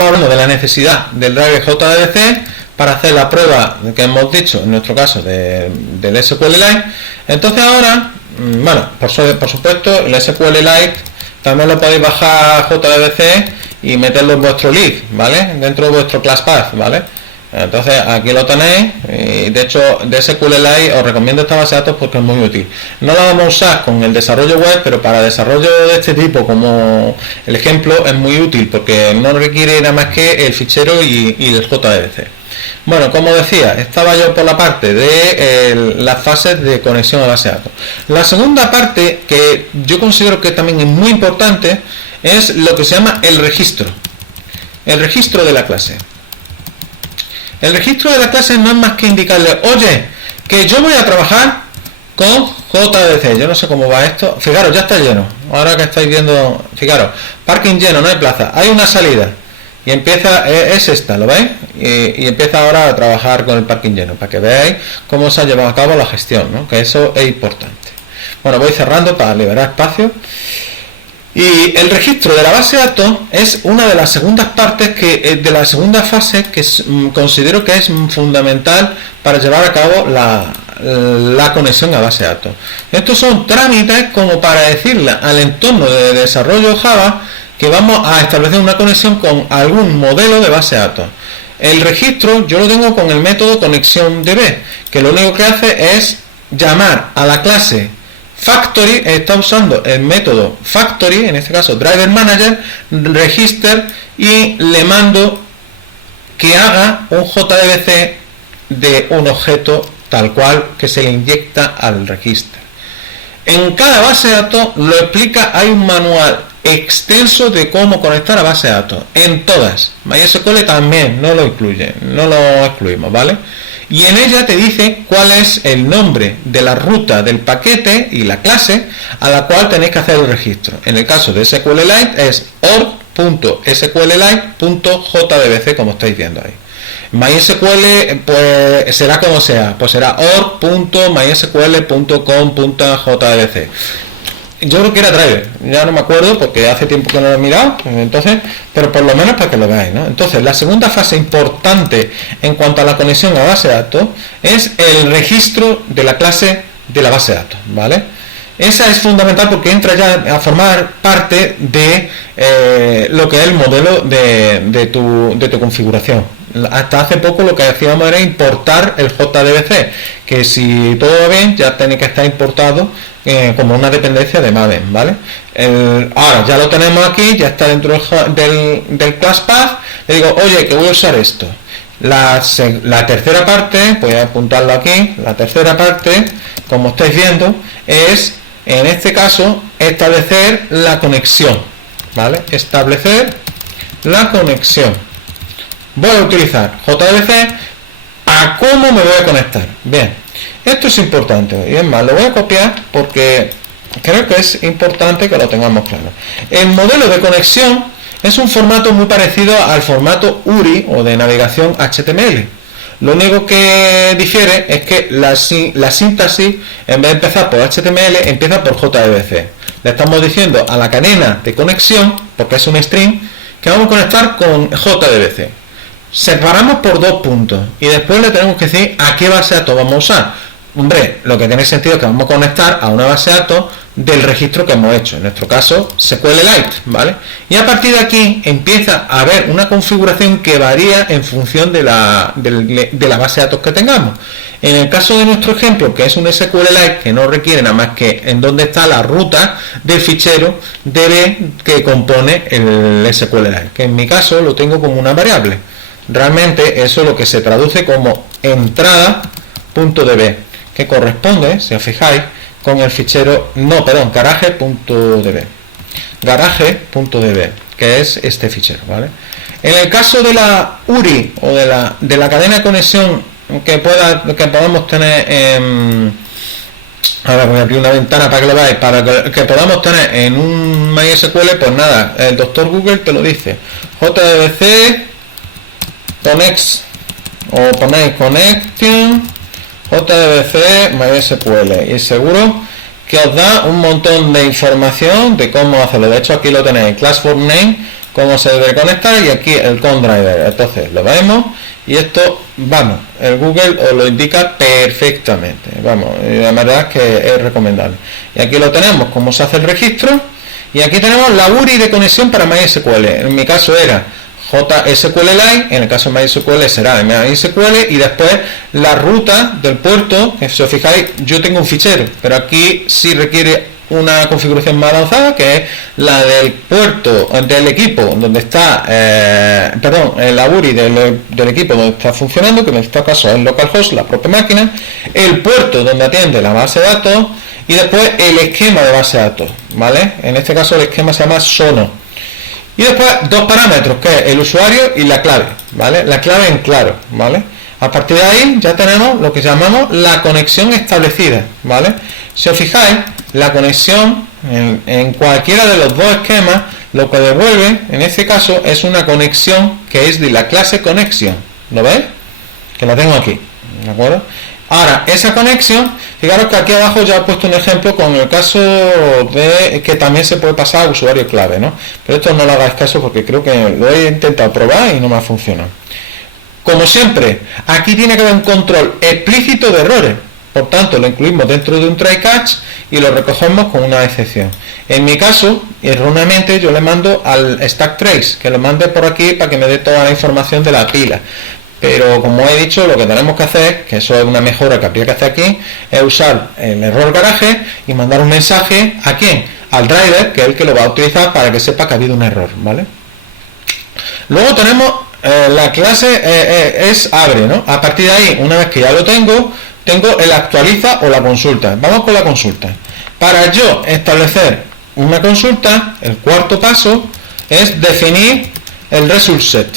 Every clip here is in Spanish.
estamos hablando de la necesidad del driver JDBC para hacer la prueba que hemos dicho, en nuestro caso, del SQLite. Entonces ahora, bueno, por supuesto, el SQLite también lo podéis bajar JDBC y meterlo en vuestro lead, ¿vale? Dentro de vuestro class path, ¿vale? Entonces aquí lo tenéis, y de hecho de SQLite os recomiendo esta base de datos porque es muy útil. No la vamos a usar con el desarrollo web, pero para desarrollo de este tipo, como el ejemplo, es muy útil porque no requiere nada más que el fichero y el JDBC. Bueno, como decía, estaba yo por la parte de las fases de conexión a base de datos. La segunda parte, que yo considero que también es muy importante, es lo que se llama el registro de la clase. El registro de la clase no es más que indicarle, oye, que yo voy a trabajar con JDBC. Yo no sé cómo va esto. Fijaros, ya está lleno. Ahora que estáis viendo, fijaros, parking lleno, no hay plaza. Hay una salida. Y empieza, es esta, ¿lo veis? Y empieza ahora a trabajar con el parking lleno, para que veáis cómo se ha llevado a cabo la gestión, ¿no? Que eso es importante. Bueno, voy cerrando para liberar espacio. Y el registro de la base de datos es una de las segundas partes de la segunda fase que considero que es fundamental para llevar a cabo la conexión a base de datos. Estos son trámites como para decirle al entorno de desarrollo Java que vamos a establecer una conexión con algún modelo de base de datos. El registro yo lo tengo con el método conexión-db, que lo único que hace es llamar a la clase Factory, está usando el método Factory, en este caso Driver Manager, Register, y le mando que haga un JDBC de un objeto tal cual que se le inyecta al register. En cada base de datos lo explica, hay un manual extenso de cómo conectar a base de datos, en todas. MySQL también no lo incluye, no lo excluimos, ¿vale? Y en ella te dice cuál es el nombre de la ruta del paquete y la clase a la cual tenéis que hacer el registro. En el caso de SQLite es org.sqlite.jdbc, como estáis viendo ahí. MySQL pues será como sea, pues será org.mysql.com.jdbc. Yo creo que era driver, ya no me acuerdo porque hace tiempo que no lo he mirado, entonces, pero por lo menos para que lo veáis, ¿no? Entonces, la segunda fase importante en cuanto a la conexión a base de datos es el registro de la clase de la base de datos, ¿vale? Esa es fundamental porque entra ya a formar parte de lo que es el modelo de tu configuración. Hasta hace poco lo que hacíamos era importar el JDBC, que si todo va bien ya tiene que estar importado como una dependencia de Maven, ¿vale? Ahora ya lo tenemos aquí, ya está dentro del class path. Le digo, oye, que voy a usar esto. La tercera parte, voy a apuntarlo aquí, la tercera parte, como estáis viendo, es, en este caso, establecer la conexión, ¿vale? Establecer la conexión. Voy a utilizar JDBC. ¿A cómo me voy a conectar? Bien, esto es importante, y es más, lo voy a copiar porque creo que es importante que lo tengamos claro. El modelo de conexión es un formato muy parecido al formato URI o de navegación HTML. Lo único que difiere es que la sintaxis, en vez de empezar por HTML, empieza por JDBC. Le estamos diciendo a la cadena de conexión, porque es un string, que vamos a conectar con JDBC. Separamos por dos puntos y después le tenemos que decir a qué base de datos vamos a usar. Hombre, lo que tiene sentido es que vamos a conectar a una base de datos del registro que hemos hecho, en nuestro caso SQLite, ¿vale? Y a partir de aquí empieza a haber una configuración que varía en función de la base de datos que tengamos. En el caso de nuestro ejemplo, que es un SQLite que no requiere nada más que en dónde está la ruta del fichero DB que compone el SQLite, que en mi caso lo tengo como una variable. Realmente eso es lo que se traduce como entrada.db, que corresponde, si os fijáis, con el fichero, garage.db, que es este fichero, ¿vale? En el caso de la URI o de la cadena de conexión que podamos tener ahora voy a abrir una ventana para que lo veáis, para que podamos tener en un MySQL, pues nada, el doctor Google te lo dice, JDBC Connects, o ponéis Connection JDBC MySQL y seguro que os da un montón de información de cómo hacerlo. De hecho aquí lo tenéis, class for name cómo se debe conectar, y aquí el ConDriver. Entonces lo vemos y esto, vamos, el Google os lo indica perfectamente, vamos, la verdad es que es recomendable. Y aquí lo tenemos, cómo se hace el registro, y aquí tenemos la URI de conexión para MySQL. En mi caso era JSQLite, en el caso de MySQL será MySQL, y después la ruta del puerto, que si os fijáis yo tengo un fichero, pero aquí sí requiere una configuración más avanzada, que es la del puerto del equipo donde está, la URI del equipo donde está funcionando, que en este caso es localhost, la propia máquina, el puerto donde atiende la base de datos, y después el esquema de base de datos, ¿vale? En este caso el esquema se llama Sono. Y después dos parámetros, que es el usuario y la clave, ¿vale? La clave en claro, ¿vale? A partir de ahí ya tenemos lo que llamamos la conexión establecida, ¿vale? Si os fijáis, la conexión en cualquiera de los dos esquemas lo que devuelve en este caso es una conexión que es de la clase connection. ¿Lo veis? Que la tengo aquí, ¿de acuerdo? Ahora, esa conexión, fijaros que aquí abajo ya he puesto un ejemplo con el caso de que también se puede pasar a usuario clave, ¿no? Pero esto no lo hagáis caso porque creo que lo he intentado probar y no me ha funcionado. Como siempre, aquí tiene que haber un control explícito de errores. Por tanto, lo incluimos dentro de un try catch y lo recogemos con una excepción. En mi caso, erróneamente, yo le mando al stack trace, que lo mande por aquí para que me dé toda la información de la pila. Pero como he dicho, lo que tenemos que hacer, que eso es una mejora que habría que hacer aquí, es usar el error garaje y mandar un mensaje ¿a quién? Al driver, que es el que lo va a utilizar para que sepa que ha habido un error, ¿vale? Luego tenemos la clase es abre, ¿no? A partir de ahí, una vez que ya lo tengo el actualiza o la consulta. Vamos con la consulta. Para yo establecer una consulta, el cuarto paso es definir el result set.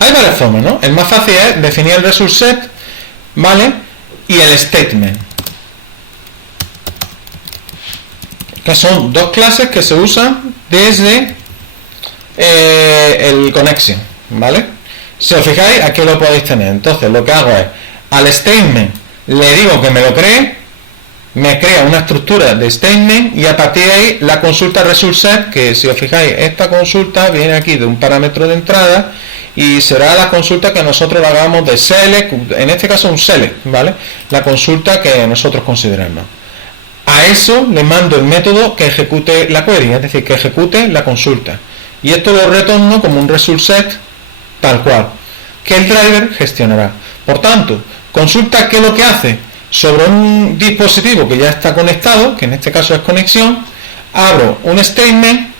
Hay varias formas, ¿no? El más fácil es definir el result set, ¿vale? Y el statement, que son dos clases que se usan desde el connection, ¿vale? Si os fijáis, aquí lo podéis tener. Entonces lo que hago es, al statement le digo que me lo cree, me crea una estructura de statement, y a partir de ahí la consulta result set, que si os fijáis, esta consulta viene aquí de un parámetro de entrada y será la consulta que nosotros la hagamos de select, en este caso un select, ¿vale? La consulta que nosotros consideremos. A eso le mando el método que ejecute la query, es decir, que ejecute la consulta. Y esto lo retorno como un result set tal cual, que el driver gestionará. Por tanto, consulta, ¿qué es lo que hace? Sobre un dispositivo que ya está conectado, que en este caso es conexión, abro un statement,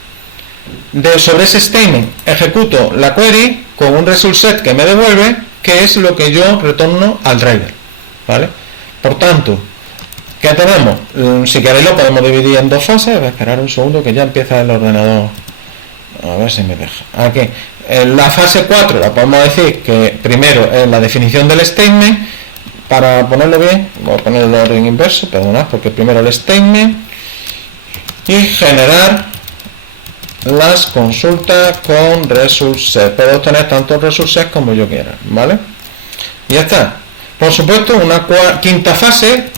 sobre ese statement ejecuto la query con un result set que me devuelve, que es lo que yo retorno al driver, ¿vale? Por tanto, ¿qué tenemos? Si queréis lo podemos dividir en dos fases. Voy a esperar un segundo que ya empieza el ordenador. A ver si me deja. Aquí. En la fase 4 la podemos decir que primero es la definición del statement. Para ponerlo bien, voy a poner el orden inverso, perdonad, porque primero el statement y generar las consultas con result set. Puedo obtener tantos result sets como yo quiera, ¿vale? Y ya está. Por supuesto, una quinta fase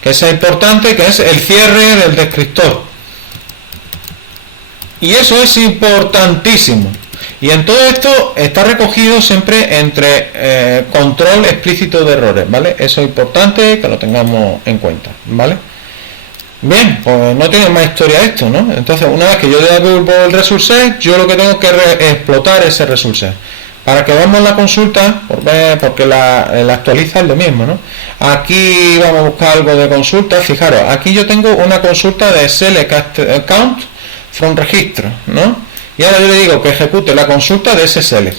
que es importante, que es el cierre del descriptor. Y eso es importantísimo. Y en todo esto está recogido siempre entre control explícito de errores, ¿vale? Eso es importante que lo tengamos en cuenta, ¿vale? Bien, pues no tiene más historia esto, ¿no? Entonces, una vez que yo devuelvo el result set, yo lo que tengo que explotar ese result set. Para que veamos la consulta, porque la actualiza es lo mismo, ¿no? Aquí vamos a buscar algo de consulta. Fijaros, aquí yo tengo una consulta de select count from registro, ¿no? Y ahora yo le digo que ejecute la consulta de ese select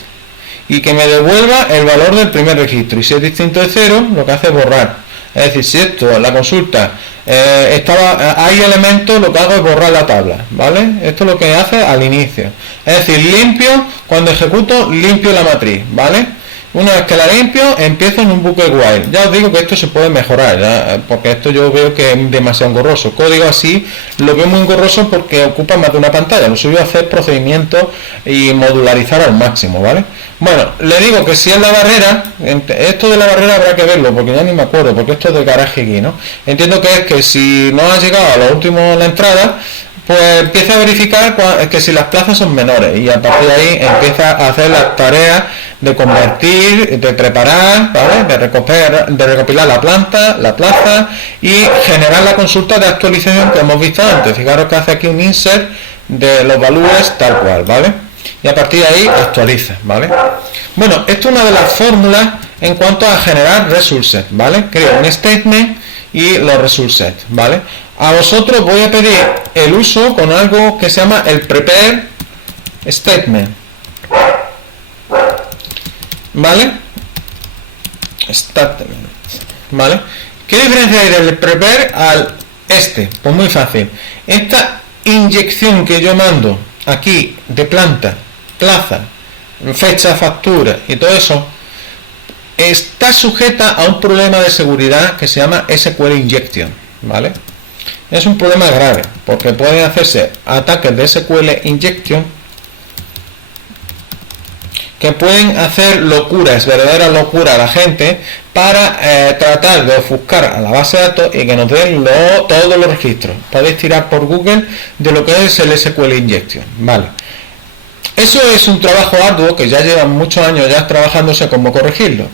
y que me devuelva el valor del primer registro, y si es distinto de 0, lo que hace es borrar. Es decir, si esto, la consulta hay elementos, lo que hago es borrar la tabla, ¿vale? Esto es lo que hace al inicio. Es decir, limpio, cuando ejecuto, limpio la matriz, ¿vale? Una vez que la limpio, empiezo en un bucle while. Ya os digo que esto se puede mejorar, ¿ya? Porque esto yo veo que es demasiado engorroso. Código así lo veo muy engorroso porque ocupa más de una pantalla. Lo suyo es hacer procedimientos y modularizar al máximo, ¿vale? Bueno, le digo que si es la barrera, esto de la barrera habrá que verlo, porque ya ni me acuerdo, porque esto es de garaje aquí, ¿no? Entiendo que es que si no has llegado a lo último de la entrada, pues empieza a verificar que si las plazas son menores y a partir de ahí empieza a hacer las tareas de convertir, de preparar, ¿vale? de recopilar la planta, la plaza y generar la consulta de actualización que hemos visto antes. Fijaros que hace aquí un insert de los valores tal cual, ¿vale? Y a partir de ahí actualiza, ¿vale? Bueno, esto es una de las fórmulas en cuanto a generar result set, ¿vale? Creo un statement y los result set, ¿vale? A vosotros voy a pedir el uso con algo que se llama el prepare statement, ¿vale? Statement, ¿vale? ¿Qué diferencia hay del prepare al este? Pues muy fácil. Esta inyección que yo mando aquí de planta, plaza, fecha, factura y todo eso está sujeta a un problema de seguridad que se llama SQL injection, ¿vale? Es un problema grave porque pueden hacerse ataques de SQL injection que pueden hacer locuras, verdaderas locuras a la gente para tratar de ofuscar a la base de datos y que nos den todos los registros. Podéis tirar por Google de lo que es el SQL injection, ¿vale? Eso es un trabajo arduo que ya llevan muchos años ya trabajándose cómo corregirlo.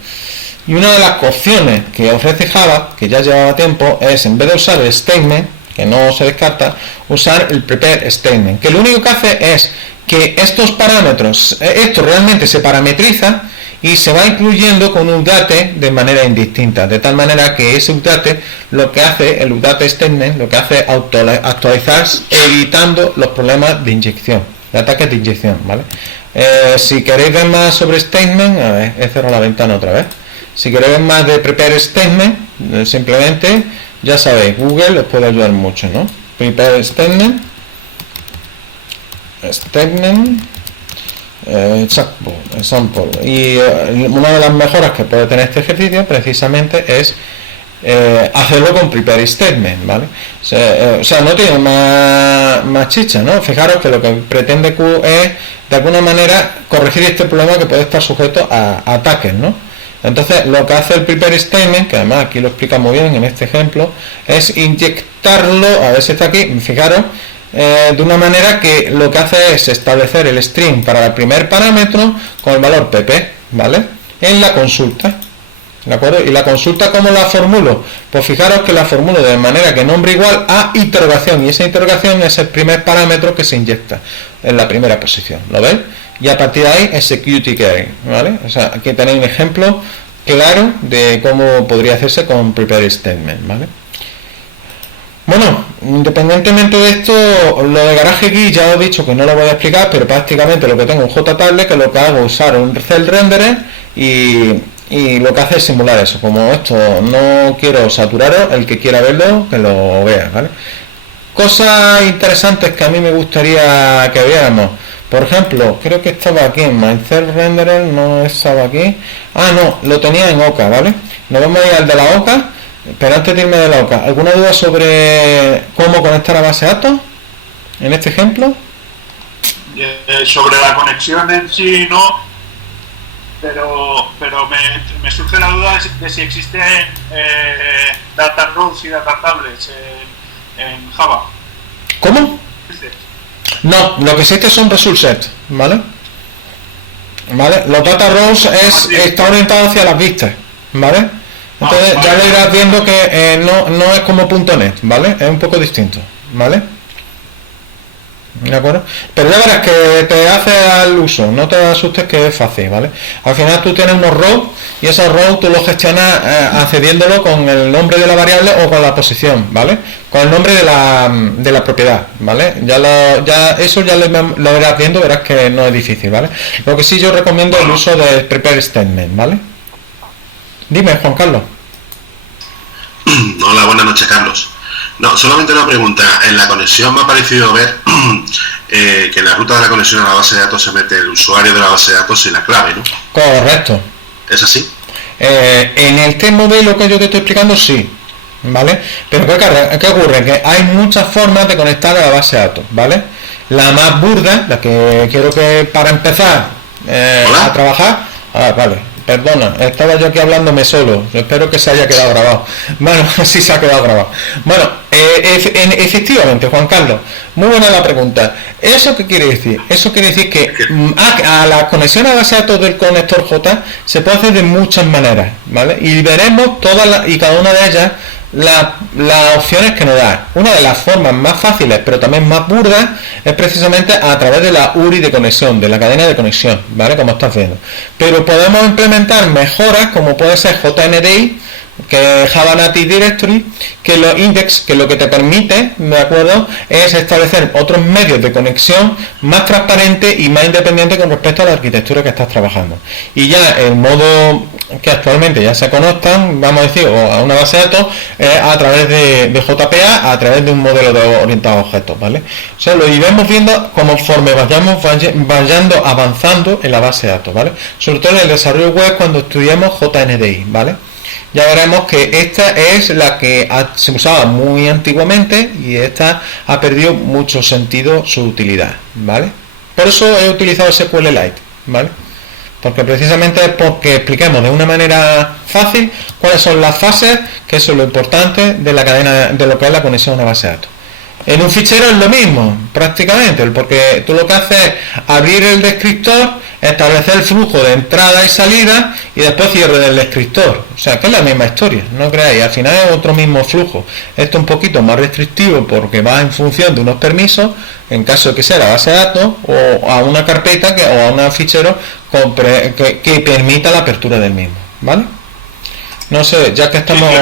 Y una de las opciones que ofrece Java, que ya llevaba tiempo, es en vez de usar el statement, que no se descarta, usar el prepare statement, que lo único que hace es que estos parámetros, esto realmente se parametriza y se va incluyendo con un update de manera indistinta, de tal manera que ese update, lo que hace, el update statement, lo que hace es actualizar evitando los problemas de inyección, de ataques de inyección, ¿vale? Si queréis ver más sobre statement, a ver, he cerrado la ventana otra vez. Si queréis ver más de prepare statement, simplemente, ya sabéis, Google os puede ayudar mucho, ¿no? Prepare statement, example. Y una de las mejoras que puede tener este ejercicio precisamente es hacerlo con prepare statement, ¿vale? O sea, no tiene más chicha, ¿no? Fijaros que lo que pretende Q es de alguna manera corregir este problema que puede estar sujeto a ataques, ¿no? Entonces lo que hace el prepare statement, que además aquí lo explica muy bien en este ejemplo, es inyectarlo, a ver si está aquí, fijaros, de una manera que lo que hace es establecer el string para el primer parámetro con el valor pp, ¿vale? En la consulta, ¿de acuerdo? Y la consulta, ¿cómo la formulo? Pues fijaros que la formulo de manera que nombre igual a interrogación, y esa interrogación es el primer parámetro que se inyecta en la primera posición, ¿lo veis? Y a partir de ahí execute query, ¿vale? O sea, aquí tenéis un ejemplo claro de cómo podría hacerse con prepare statement, ¿vale? Bueno, independientemente de esto, lo de GarageKey ya os he dicho que no lo voy a explicar, pero prácticamente lo que tengo en JTable, que lo que hago es usar un cell renderer y lo que hace es simular eso. Como esto no quiero saturaros, el que quiera verlo, que lo vea, ¿vale? Cosas interesantes que a mí me gustaría que viéramos. Por ejemplo, creo que estaba aquí en My Cell Renderer, no estaba aquí. Ah, no, lo tenía en Oca, ¿vale? Nos vamos a ir al de la Oca, pero antes de irme de la Oca, ¿alguna duda sobre cómo conectar a base de datos en este ejemplo? Sobre la conexión en sí, no, pero me surge la duda de si existen data rows y data tables en Java. ¿Cómo? No, lo que existe son result set, ¿vale? ¿Vale? Los data rows está orientado hacia las vistas, ¿vale? Entonces ya lo irás viendo que no es como .net, ¿vale? Es un poco distinto, ¿vale? ¿De acuerdo? Pero ya verás que te hace al uso, no te asustes que es fácil, ¿vale? Al final tú tienes unos rows y esos rows tú los gestionas accediéndolo con el nombre de la variable o con la posición, ¿vale? Con el nombre de la propiedad, ¿vale? Eso ya lo irás viendo, verás que no es difícil, ¿vale? Lo que sí yo recomiendo es el uso del prepare statement, ¿vale? Dime, Juan Carlos. Hola, buenas noches, Carlos. No, solamente una pregunta. En la conexión me ha parecido ver que en la ruta de la conexión a la base de datos se mete el usuario de la base de datos y la clave, ¿no? Correcto. ¿Es así? En este modelo que yo te estoy explicando, sí, ¿vale? Pero ¿qué ocurre? Que hay muchas formas de conectar a la base de datos, ¿vale? La más burda, la que quiero que para empezar a trabajar... Ah, vale. Perdona, estaba yo aquí hablándome solo. Espero que se haya quedado grabado. Bueno, sí se ha quedado grabado. Bueno, efectivamente, Juan Carlos, muy buena la pregunta. ¿Eso qué quiere decir? Eso quiere decir que a la conexión a base de datos del conector J se puede hacer de muchas maneras, ¿vale? Y veremos todas y cada una de ellas las opciones que nos da. Una de las formas más fáciles pero también más burdas es precisamente a través de la URI de conexión, de la cadena de conexión, ¿vale? Como estás viendo. Pero podemos implementar mejoras como puede ser JNDI, que es Java Native Directory, que los index, que lo que te permite, ¿de acuerdo?, es establecer otros medios de conexión más transparentes y más independientes con respecto a la arquitectura que estás trabajando. Y ya el modo que actualmente ya se conectan, vamos a decir, o a una base de datos, a través de JPA, a través de un modelo de orientado a objetos, ¿vale? O sea, lo iremos viendo conforme vayamos avanzando en la base de datos, ¿vale? Sobre todo en el desarrollo web cuando estudiemos JNDI, ¿vale? Ya veremos que esta es la que se usaba muy antiguamente y esta ha perdido mucho sentido, su utilidad, ¿vale? Por eso he utilizado SQLite, ¿vale? Porque precisamente es porque expliquemos de una manera fácil cuáles son las fases, que eso es lo importante de la cadena, de lo que es la conexión a una base de datos. En un fichero es lo mismo, prácticamente, porque tú lo que haces es abrir el descriptor, establecer el flujo de entrada y salida y después cierre del descriptor. O sea, que es la misma historia, no creáis, al final es otro mismo flujo. Esto es un poquito más restrictivo porque va en función de unos permisos, en caso de que sea la base de datos, o a una carpeta o a un fichero que permita la apertura del mismo, ¿vale? No sé, ya que estamos... Sí,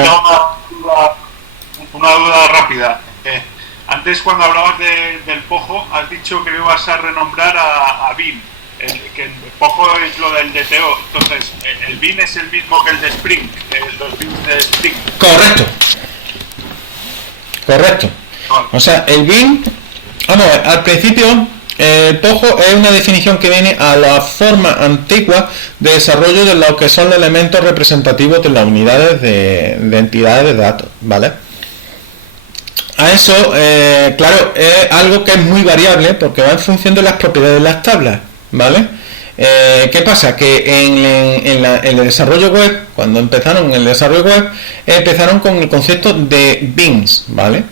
una duda rápida. Antes, cuando hablabas del Pojo, has dicho que lo ibas a renombrar a BIM, que el Pojo es lo del DTO. Entonces, ¿el BIM es el mismo que el de Spring? Los BIM de Spring. Correcto. O sea, el BIM, vamos a ver, al principio, el Pojo es una definición que viene a la forma antigua de desarrollo de lo que son los elementos representativos de las unidades de entidades de datos, ¿vale? A eso, claro, es algo que es muy variable porque va en función de las propiedades de las tablas, ¿vale? ¿Qué pasa? Que en el desarrollo web, cuando empezaron el desarrollo web, empezaron con el concepto de BIMs, ¿vale?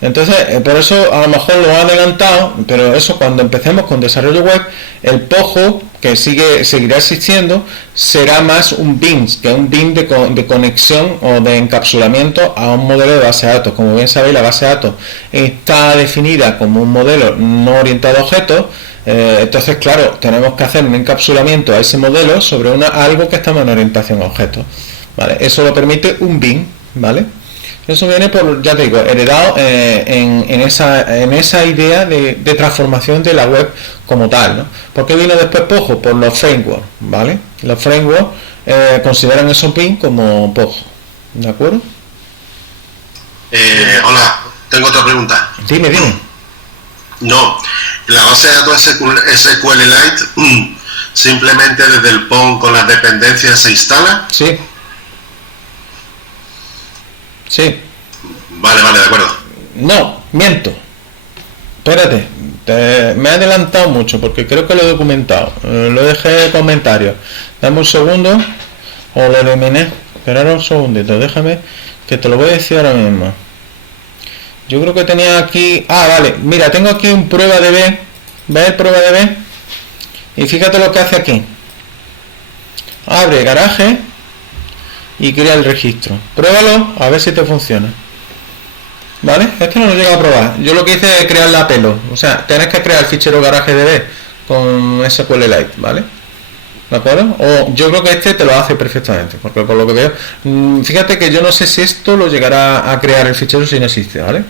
Entonces, por eso a lo mejor lo ha adelantado, pero eso cuando empecemos con desarrollo web, el Pojo, que seguirá existiendo, será más un BIM, que es un BIM de conexión o de encapsulamiento a un modelo de base de datos. Como bien sabéis, la base de datos está definida como un modelo no orientado a objetos, entonces, claro, tenemos que hacer un encapsulamiento a ese modelo sobre algo que está en orientación a objetos, ¿vale? Eso lo permite un BIM, ¿vale? Eso viene por, ya te digo, heredado en esa idea de transformación de la web como tal, ¿no? ¿Por qué vino después Pojo? Por los frameworks, ¿vale? Los frameworks consideran esos BIM como Pojo, ¿de acuerdo? Hola, tengo otra pregunta. Dime. No, la base de datos SQLite simplemente desde el PON con las dependencias se instala. Sí. Vale, de acuerdo. No, miento. Espérate, me he adelantado mucho porque creo que lo he documentado. Lo dejé en comentarios. Dame un segundo o lo eliminé. Esperar un segundito, déjame que te lo voy a decir ahora mismo. Yo creo que tenía aquí... vale, mira, tengo aquí un prueba de B. ¿Ves prueba de B? Y fíjate lo que hace aquí. Abre garaje y crea el registro. Pruébalo a ver si te funciona. ¿Vale? Esto no lo llega a probar. Yo lo que hice es crearla a pelo. O sea, tenés que crear el fichero garaje DB con SQLite, ¿vale? ¿De acuerdo? O yo creo que este te lo hace perfectamente, porque por lo que veo, fíjate que yo no sé si esto lo llegará a crear el fichero si no existe, ¿vale?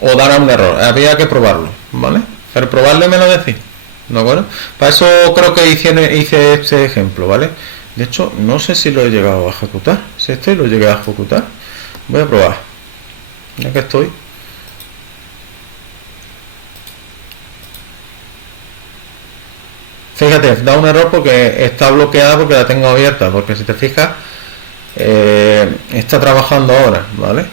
O dará un error, habría que probarlo, ¿vale? Pero probarlo y me lo decís, ¿de acuerdo? Para eso creo que hice este ejemplo, ¿vale? De hecho, no sé si lo he llegado a ejecutar. Si lo llegué a ejecutar, voy a probar. Ya que estoy. Fíjate, da un error porque está bloqueada porque la tengo abierta. Porque si te fijas, está trabajando ahora, ¿vale?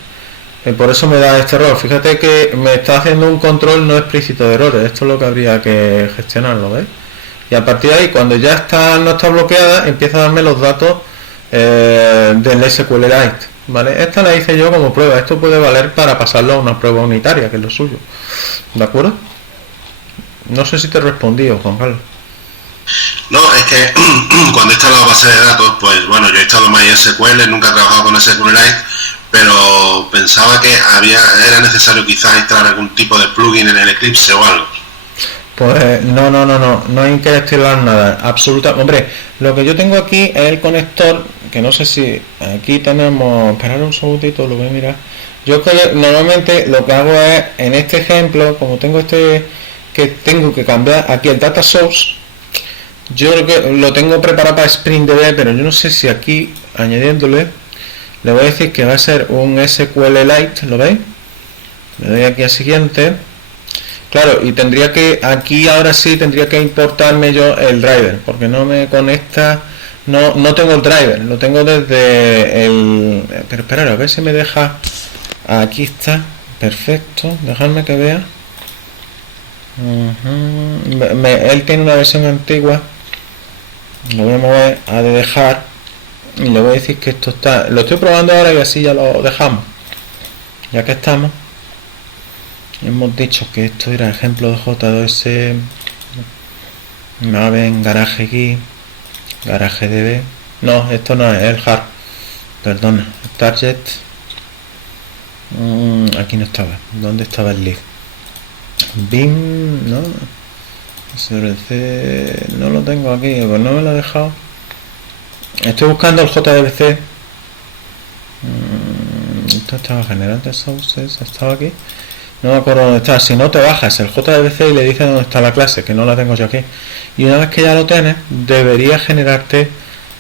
Por eso me da este error. Fíjate que me está haciendo un control no explícito de errores. Esto es lo que habría que gestionarlo, ¿veis? y a partir de ahí, cuando ya no está bloqueada, empieza a darme los datos del SQLite, ¿vale? Esta la hice yo como prueba. Esto puede valer para pasarlo a una prueba unitaria, que es lo suyo, ¿de acuerdo? No sé si te he respondido, Juan Carlos. No, es que cuando he instalado base de datos, pues bueno, yo he instalado MySQL, nunca he trabajado con SQLite, pero pensaba que era necesario quizás instalar algún tipo de plugin en el Eclipse o algo. Pues no hay que instalar nada, absoluta. Hombre, lo que yo tengo aquí es el conector, que no sé si aquí tenemos, esperar un segundito, lo voy a mirar. Yo normalmente lo que hago es, en este ejemplo, como tengo que tengo que cambiar aquí el data source, yo lo tengo preparado para SpringDB, pero yo no sé si aquí, añadiéndole, le voy a decir que va a ser un SQLite, ¿lo veis? Le doy aquí a siguiente. Claro, y tendría que, aquí ahora sí tendría que importarme yo el driver, porque no me conecta, no tengo el driver, lo tengo desde el... Pero esperar, a ver si me deja... Aquí está, perfecto, dejadme que vea. Él tiene una versión antigua, lo voy a mover a de dejar, y le voy a decir que esto está... Lo estoy probando ahora y así ya lo dejamos, ya que estamos. Hemos dicho que esto era ejemplo de J2S, Maven, Garage aquí, Garage DB. No, esto no es el hard, perdona, target. Aquí no estaba. ¿Dónde estaba el lead? BIM, no, SRC, no lo tengo aquí, pues no me lo he dejado. Estoy buscando el JDBC. Esto estaba generando sources, estaba aquí. No me acuerdo dónde está. Si no, te bajas el JDBC y le dices dónde está la clase, que no la tengo yo aquí. Y una vez que ya lo tienes, debería generarte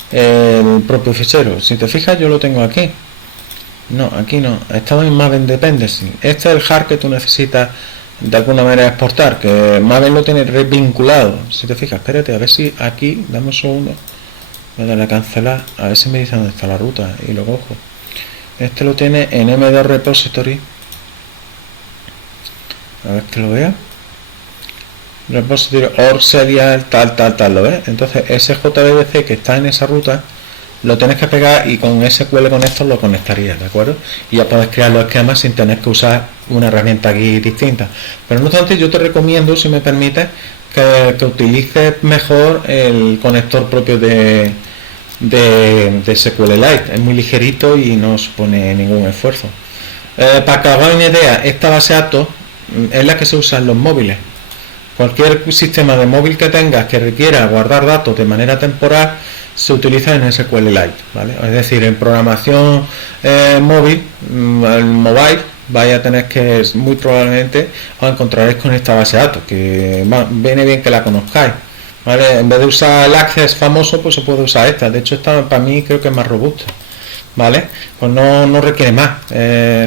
el propio fichero. Si te fijas, yo lo tengo aquí. No, aquí no. Estaba en Maven Dependency. Este es el hard que tú necesitas de alguna manera exportar, que Maven lo tiene vinculado. Si te fijas, espérate, a ver si aquí, dame un segundo. Voy a darle a cancelar, a ver si me dice dónde está la ruta y lo cojo. Este lo tiene en M2 Repository. A ver que lo vea. Repository or serial tal, ¿lo ves? Entonces ese JDBC que está en esa ruta lo tienes que pegar y con SQL Connector lo conectarías, ¿de acuerdo? Y ya puedes crear los esquemas sin tener que usar una herramienta aquí distinta. Pero no obstante, yo te recomiendo, si me permites, que utilices mejor el conector propio de SQLite. Es muy ligerito y no supone ningún esfuerzo. Para que hagáis una idea, esta base de datos es la que se usa en los móviles. Cualquier sistema de móvil que tengas que requiera guardar datos de manera temporal se utiliza en SQLite, ¿vale? Es decir, en programación móvil, el mobile, vaya a tener que, muy probablemente os encontraréis con esta base de datos, que viene bien que la conozcáis, ¿vale? En vez de usar el Access famoso, pues se puede usar esta. De hecho, esta para mí creo que es más robusta, ¿vale? Pues no requiere más,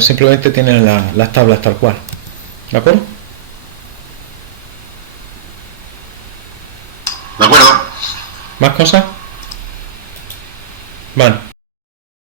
simplemente tiene las tablas tal cual, ¿de acuerdo? ¿De acuerdo? ¿Más cosas? Vale.